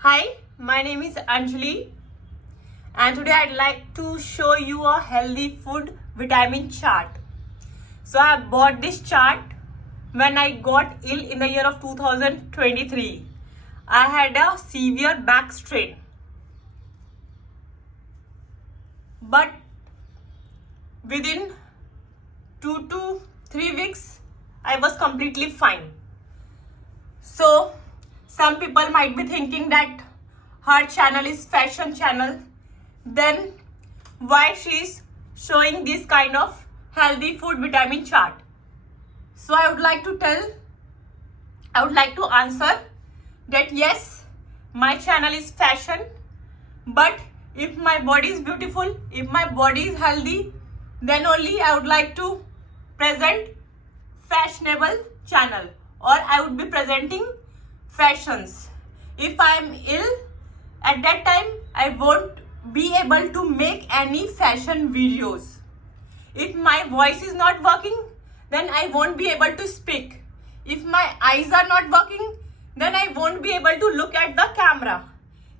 Hi, my name is Anjali and today I'd like to show you a healthy food vitamin chart. So I bought this chart when I got ill in the year of 2023. I had a severe back strain. But within 2 to 3 weeks, I was completely fine. So some people might be thinking that her channel is fashion channel, then why she is showing this kind of healthy food vitamin chart. So I would like to answer that yes, my channel is fashion, but if my body is beautiful, if my body is healthy, then only I would like to present fashionable channel, or I would be presenting fashions. If I am ill, at that time I won't be able to make any fashion videos. If my voice is not working, then I won't be able to speak. If my eyes are not working, then I won't be able to look at the camera.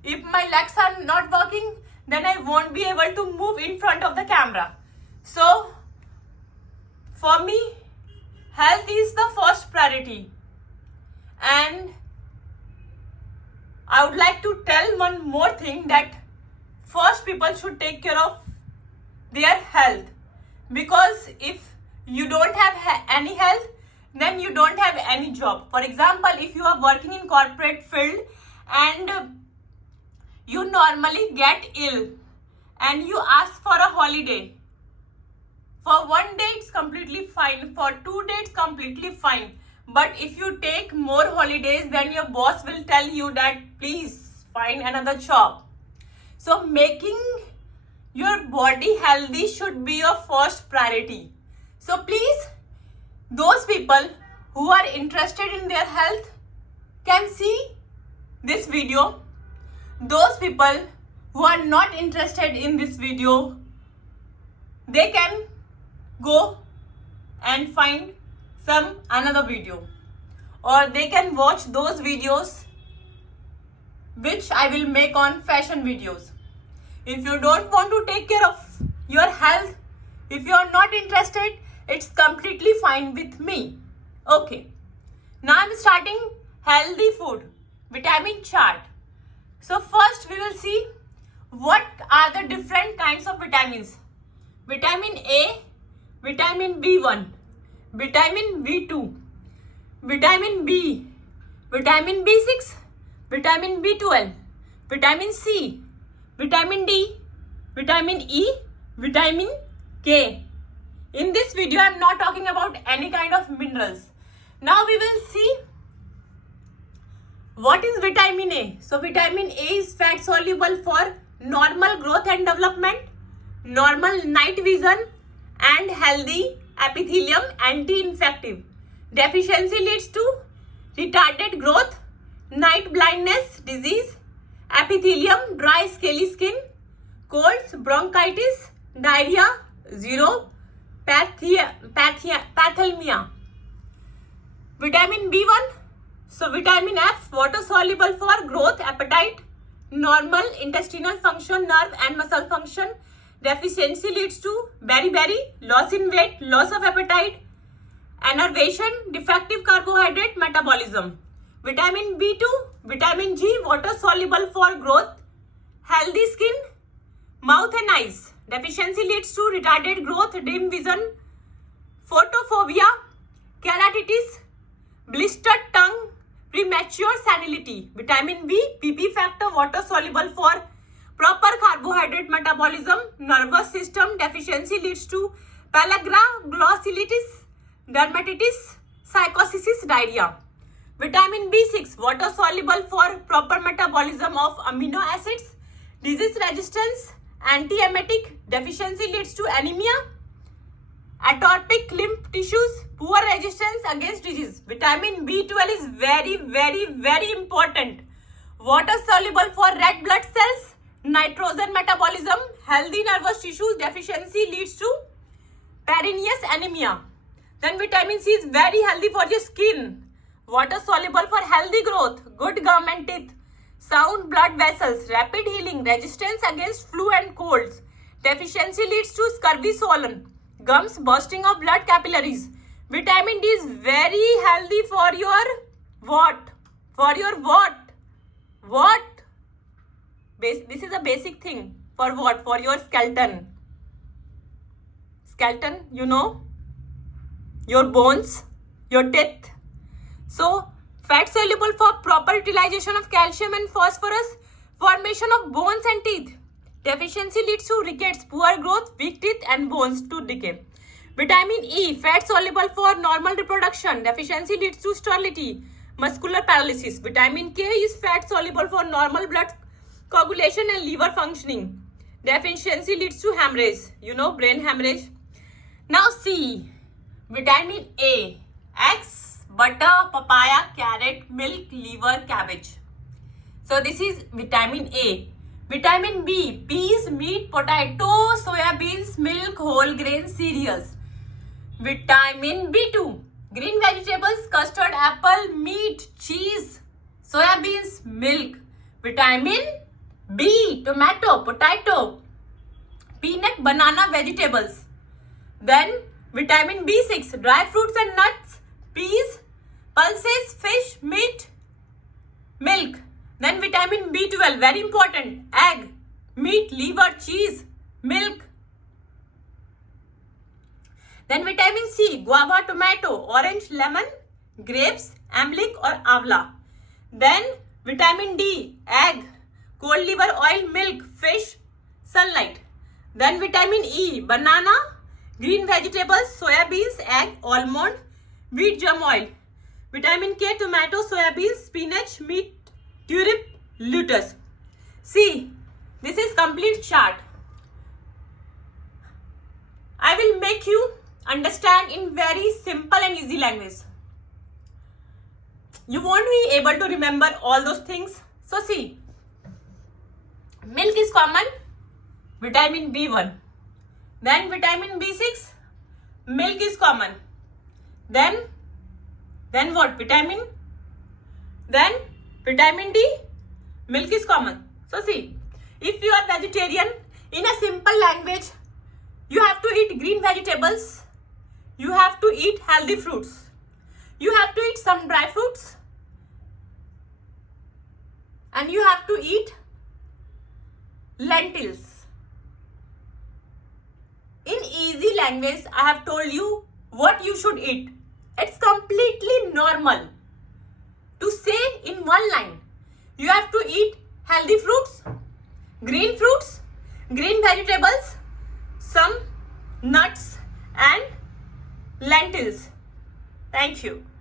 If my legs are not working, then I won't be able to move in front of the camera. So for me, health is the first priority. And I would like to tell one more thing, that first people should take care of their health, because if you don't have any health, then you don't have any job. For example, if you are working in corporate field and you normally get ill and you ask for a holiday, for 1 day it's completely fine, for 2 days it's completely fine. But if you take more holidays, then your boss will tell you that please find another job. So making your body healthy should be your first priority. So please, those people who are interested in their health can see this video. Those people who are not interested in this video, they can go and find some another video, or they can watch those videos which I will make on fashion videos. If you don't want to take care of your health, if you are not interested, it's completely fine with me. Okay, now I'm starting healthy food vitamin chart. So first we will see what are the different kinds of vitamins. Vitamin A, vitamin B1, vitamin B2, vitamin B, vitamin B6, vitamin B12, vitamin C, vitamin D, vitamin E, vitamin K. In this video, I am not talking about any kind of minerals. Now we will see what is vitamin A. So vitamin A is fat soluble for normal growth and development, normal night vision, and healthy epithelium, anti-infective. Deficiency leads to retarded growth, night blindness disease, epithelium, dry scaly skin, colds, bronchitis, diarrhea, pathalmia. Vitamin B1, so vitamin F, water soluble for growth, appetite, normal intestinal function, nerve and muscle function. Deficiency leads to beriberi, loss in weight, loss of appetite, enervation, defective carbohydrate metabolism. Vitamin B2, vitamin G, water soluble for growth, healthy skin, mouth and eyes. Deficiency leads to retarded growth, dim vision, photophobia, keratitis, blistered tongue, premature senility. Vitamin B, PP factor, water soluble for proper carbohydrate metabolism, nervous system. Deficiency leads to pellagra, glossilitis, dermatitis, psychosis, diarrhea. Vitamin B6, water soluble for proper metabolism of amino acids, disease resistance, anti-emetic. Deficiency leads to anemia, atopic lymph tissues, poor resistance against disease. Vitamin B12 is very important. Water soluble for red blood cells, nitrogen metabolism, healthy nervous tissues. Deficiency leads to pernicious anemia. Then vitamin C is very healthy for your skin. Water soluble for healthy growth, good gum and teeth. sound blood vessels, rapid healing, resistance against flu and colds. Deficiency leads to scurvy, swollen gums, bursting of blood capillaries. Vitamin D is very healthy for your what? For your what? What? This is a basic thing. For what? For your skeleton. Skeleton, you know, your bones, your teeth. So, fat soluble for proper utilization of calcium and phosphorus, formation of bones and teeth. Deficiency leads to rickets, poor growth, weak teeth and bones to decay. Vitamin E, fat soluble for normal reproduction. Deficiency leads to sterility, muscular paralysis. Vitamin K is fat soluble for normal blood coagulation and liver functioning. Deficiency leads to hemorrhage, you know, brain hemorrhage. Now C, vitamin A, eggs, butter, papaya, carrot, milk, liver, cabbage. So this is vitamin A. Vitamin B, peas, meat, potato, soya beans, milk, whole grain cereals. Vitamin B2, green vegetables, custard, apple, meat, cheese, soya beans, milk. Vitamin B, tomato, potato, peanut, banana, vegetables. Then vitamin B6, dry fruits and nuts, peas, pulses, fish, meat, milk. Then vitamin B12, very important, egg, meat, liver, cheese, milk. Then vitamin C, guava, tomato, orange, lemon, grapes, amlic or avla. Then vitamin D, egg, cold liver oil, milk, fish, sunlight. Then vitamin E, banana, green vegetables, soya beans, egg, almond, wheat germ oil. Vitamin K, tomato, soya beans, spinach, meat, tulip, lettuce. See, this is complete chart. I will make you understand in very simple and easy language. You won't be able to remember all those things. So see, milk is common, vitamin B1. Then vitamin B6, milk is common. Then what? Vitamin. Then vitamin D, milk is common. So see, if you are vegetarian, in a simple language, you have to eat green vegetables. You have to eat healthy fruits. You have to eat some dry fruits. And you have to eat lentils. In easy language, I have told you what you should eat. It's completely normal to say in one line. You have to eat healthy fruits, green vegetables, some nuts and lentils. Thank you.